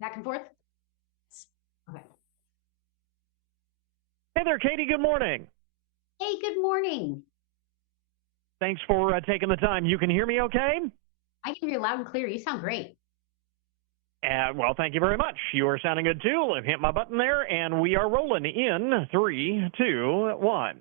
Back and forth? Okay. Hey there, Katie. Good morning. Hey, good morning. Thanks for taking the time. You can hear me okay? I can hear you loud and clear. You sound great. Well, thank you very much. You are sounding good too. I've hit my button there, and we are rolling in 3, 2, 1.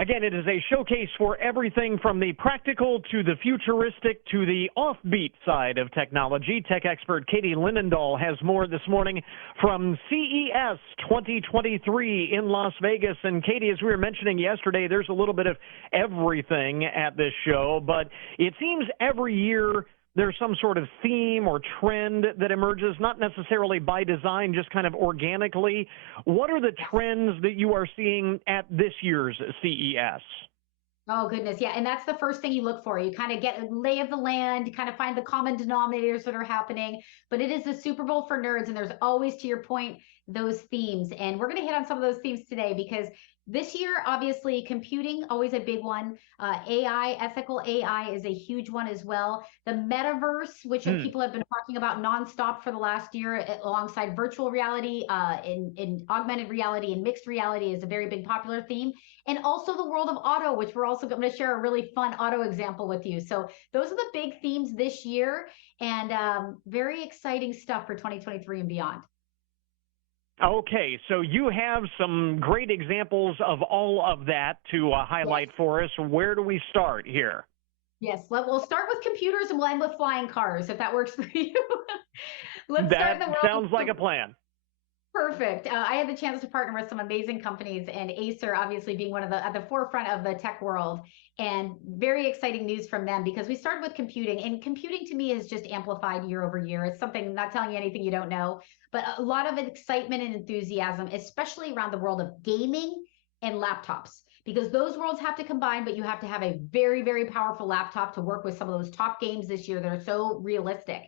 Again, it is a showcase for everything from the practical to the futuristic to the offbeat side of technology. Tech expert Katie Linendoll has more this morning from CES 2023 in Las Vegas. And Katie, as we were mentioning yesterday, there's a little bit of everything at this show, but it seems every year there's some sort of theme or trend that emerges, not necessarily by design, just kind of organically. What are the trends that you are seeing at this year's CES? Oh, goodness. Yeah. And that's the first thing you look for. You kind of get a lay of the land, kind of find the common denominators that are happening. But it is the Super Bowl for nerds. And there's always, to your point, those themes. And we're going to hit on some of those themes today because this year, obviously, computing, always a big one. AI, ethical AI is a huge one as well. The metaverse, which people have been talking about nonstop for the last year, alongside virtual reality, in augmented reality and mixed reality is a very big popular theme. And also the world of auto, which we're also going to share a really fun auto example with you. So those are the big themes this year, and very exciting stuff for 2023 and beyond. Okay, so you have some great examples of all of that to highlight for us. Where do we start here? Yes, we'll start with computers and we'll end with flying cars, if that works for you. Let's start in the That world. sounds like a plan. Perfect. I had the chance to partner with some amazing companies, and Acer obviously being one of the at the forefront of the tech world, and very exciting news from them because we started with computing, and computing to me has just amplified year over year. It's something, not telling you anything you don't know, but a lot of excitement and enthusiasm, especially around the world of gaming and laptops. Because those worlds have to combine, but you have to have a very, very powerful laptop to work with some of those top games this year that are so realistic.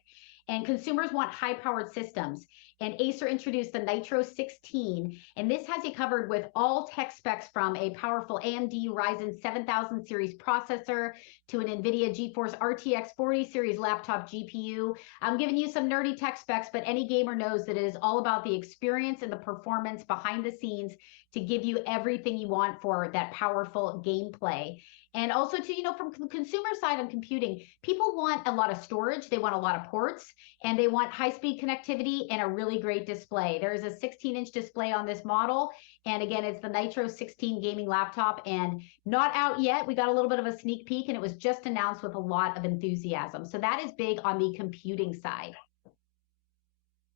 And consumers want high powered systems. And Acer introduced the Nitro 16, and this has you covered with all tech specs from a powerful AMD Ryzen 7000 series processor to an NVIDIA GeForce RTX 40 series laptop GPU. I'm giving you some nerdy tech specs, but any gamer knows that it is all about the experience and the performance behind the scenes to give you everything you want for that powerful gameplay. And also to, from the consumer side on computing, people want a lot of storage, they want a lot of ports, and they want high-speed connectivity and a really great display. There is a 16-inch display on this model. And again, it's the Nitro 16 gaming laptop and not out yet. We got a little bit of a sneak peek and it was just announced with a lot of enthusiasm. So that is big on the computing side.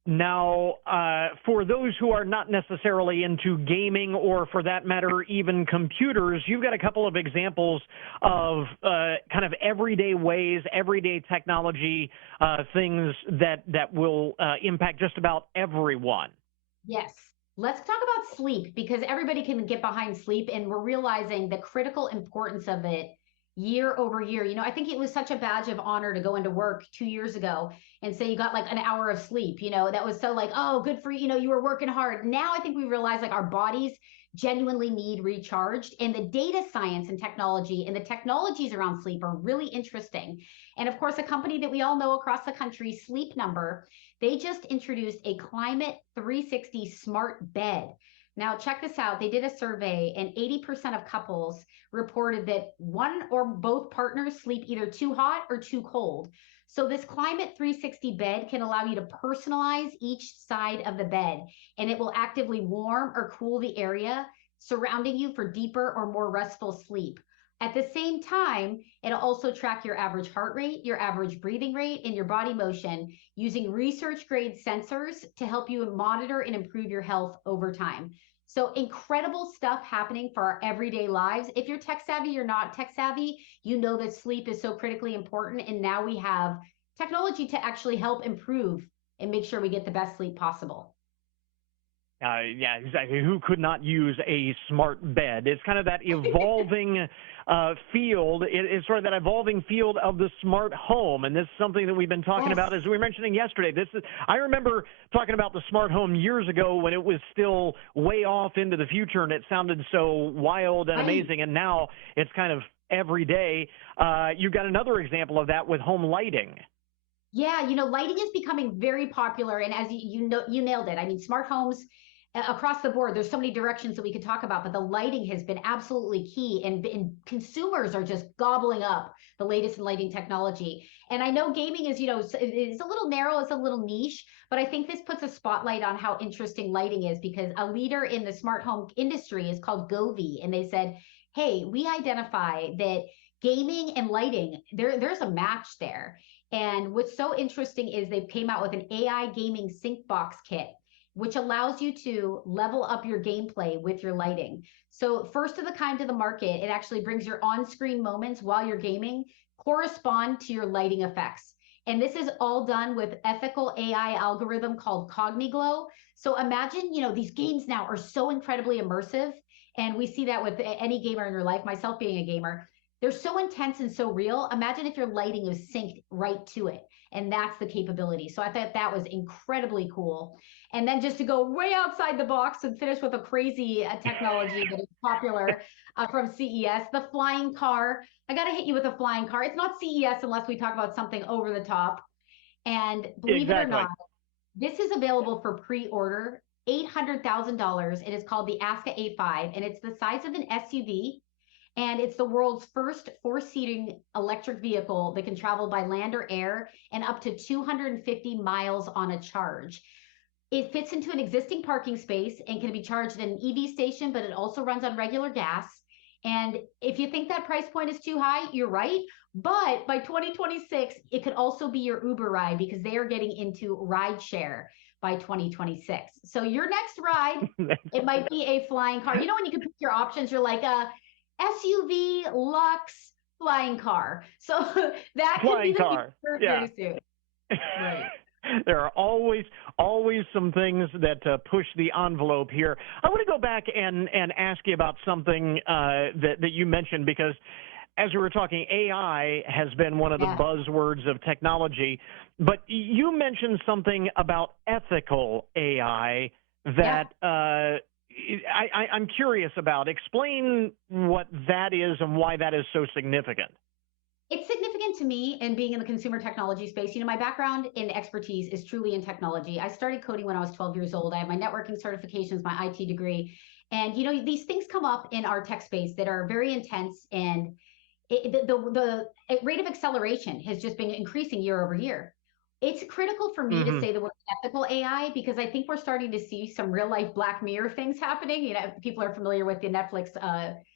Now, for those who are not necessarily into gaming or, for that matter, even computers, you've got a couple of examples of kind of everyday ways, everyday technology, things that will impact just about everyone. Yes. Let's talk about sleep because everybody can get behind sleep, and we're realizing the critical importance of it year over year. I think it was such a badge of honor to go into work 2 years ago and say you got like an hour of sleep. That was so like, oh, good for you. You were working hard. Now I think we realize like our bodies genuinely need recharged, and the data science and technology and the technologies around sleep are really interesting. And of course, a company that we all know across the country, Sleep Number, they just introduced a Climate 360 smart bed. Now, check this out. They did a survey, and 80% of couples reported that one or both partners sleep either too hot or too cold. So this Climate 360 bed can allow you to personalize each side of the bed, and it will actively warm or cool the area surrounding you for deeper or more restful sleep. At the same time, it'll also track your average heart rate, your average breathing rate, and your body motion using research-grade sensors to help you monitor and improve your health over time. So incredible stuff happening for our everyday lives. If you're tech savvy, you're not tech savvy, you know that sleep is so critically important. And now we have technology to actually help improve and make sure we get the best sleep possible. Yeah, exactly. Who could not use a smart bed? It's kind of that evolving field. It's sort of that evolving field of the smart home, and this is something that we've been talking about, as we were mentioning yesterday. I remember talking about the smart home years ago when it was still way off into the future, and it sounded so wild and amazing, and now it's kind of every day. You've got another example of that with home lighting. Yeah, lighting is becoming very popular, and as you nailed it. I mean, smart homes across the board. There's so many directions that we could talk about, but the lighting has been absolutely key, and consumers are just gobbling up the latest in lighting technology. And I know gaming is, is a little narrow, it's a little niche, but I think this puts a spotlight on how interesting lighting is because a leader in the smart home industry is called Govee, and they said, "Hey, we identify that." Gaming and lighting, there's a match there. And what's so interesting is they came out with an AI gaming sync box kit, which allows you to level up your gameplay with your lighting. So, first of the kind to the market, it actually brings your on screen moments while you're gaming correspond to your lighting effects. And this is all done with ethical AI algorithm called CogniGlow. So imagine, these games now are so incredibly immersive. And we see that with any gamer in your life, myself being a gamer. They're so intense and so real. Imagine if your lighting was synced right to it. And that's the capability. So I thought that was incredibly cool. And then just to go way outside the box and finish with a crazy technology that is popular from CES, the flying car. I got to hit you with a flying car. It's not CES unless we talk about something over the top. And believe it or Exactly. not, this is available for pre-order, $800,000. It is called the Aska A5, and it's the size of an SUV, and it's the world's first four-seating electric vehicle that can travel by land or air and up to 250 miles on a charge. It fits into an existing parking space and can be charged at an EV station, but it also runs on regular gas. And if you think that price point is too high, you're right. But by 2026, it could also be your Uber ride because they are getting into ride share by 2026. So your next ride, it might be a flying car. When you can pick your options, you're like a SUV, Lux, flying car. So that could be Flying the car. future Yeah. very soon. Right. There are always some things that push the envelope here. I want to go back and ask you about something that you mentioned because as we were talking, AI has been one of the buzzwords of technology, but you mentioned something about ethical AI that I'm curious about. Explain what that is and why that is so significant. It's significant to me and being in the consumer technology space. My background in expertise is truly in technology. I started coding when I was 12 years old. I have my networking certifications, my IT degree. And, these things come up in our tech space that are very intense, and the rate of acceleration has just been increasing year over year. It's critical for me to say the word ethical AI because I think we're starting to see some real life Black Mirror things happening. People are familiar with the Netflix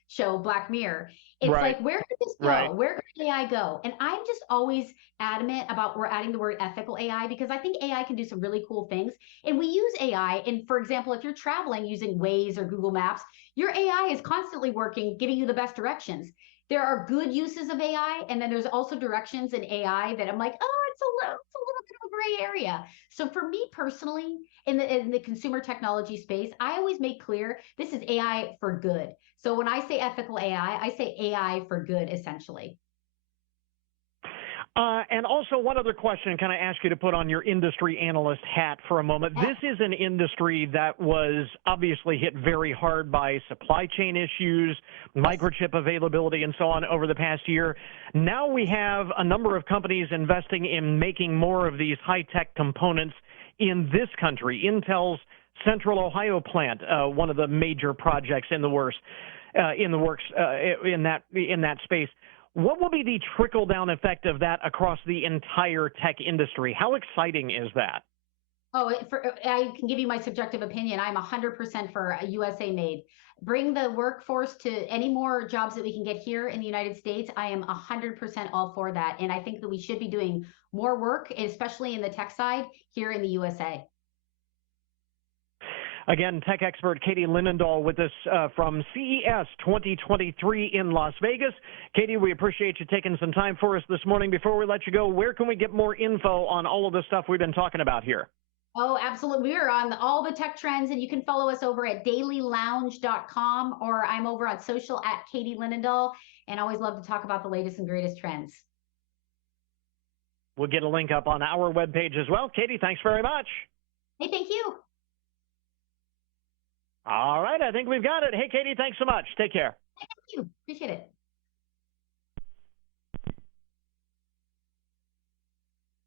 show Black Mirror. It's like, where could this go? Right. Where could AI go? And I'm just always adamant about we're adding the word ethical AI because I think AI can do some really cool things. And we use AI. And for example, if you're traveling using Waze or Google Maps, your AI is constantly working, giving you the best directions. There are good uses of AI, and then there's also directions in AI that I'm like, oh, it's a little bit of a gray area. So for me personally, in the consumer technology space, I always make clear this is AI for good. So when I say ethical AI, I say AI for good, essentially. And also, one other question, can I ask you to put on your industry analyst hat for a moment? This is an industry that was obviously hit very hard by supply chain issues, microchip availability, and so on over the past year. Now we have a number of companies investing in making more of these high-tech components in this country. Intel's Central Ohio plant, one of the major projects in the works in that space. What will be the trickle-down effect of that across the entire tech industry? How exciting is that? Oh, I can give you my subjective opinion. I'm 100% for a USA made. Bring the workforce to any more jobs that we can get here in the United States. I am 100% all for that. And I think that we should be doing more work, especially in the tech side, here in the USA. Again, tech expert Katie Linendoll with us from CES 2023 in Las Vegas. Katie, we appreciate you taking some time for us this morning. Before we let you go, where can we get more info on all of the stuff we've been talking about here? Oh, absolutely. We are on all the tech trends, and you can follow us over at dailylounge.com, or I'm over on social at Katie Linendoll, and I always love to talk about the latest and greatest trends. We'll get a link up on our webpage as well. Katie, thanks very much. Hey, thank you. All right, I think we've got it. Hey, Katie, thanks so much. Take care. Thank you. Appreciate it.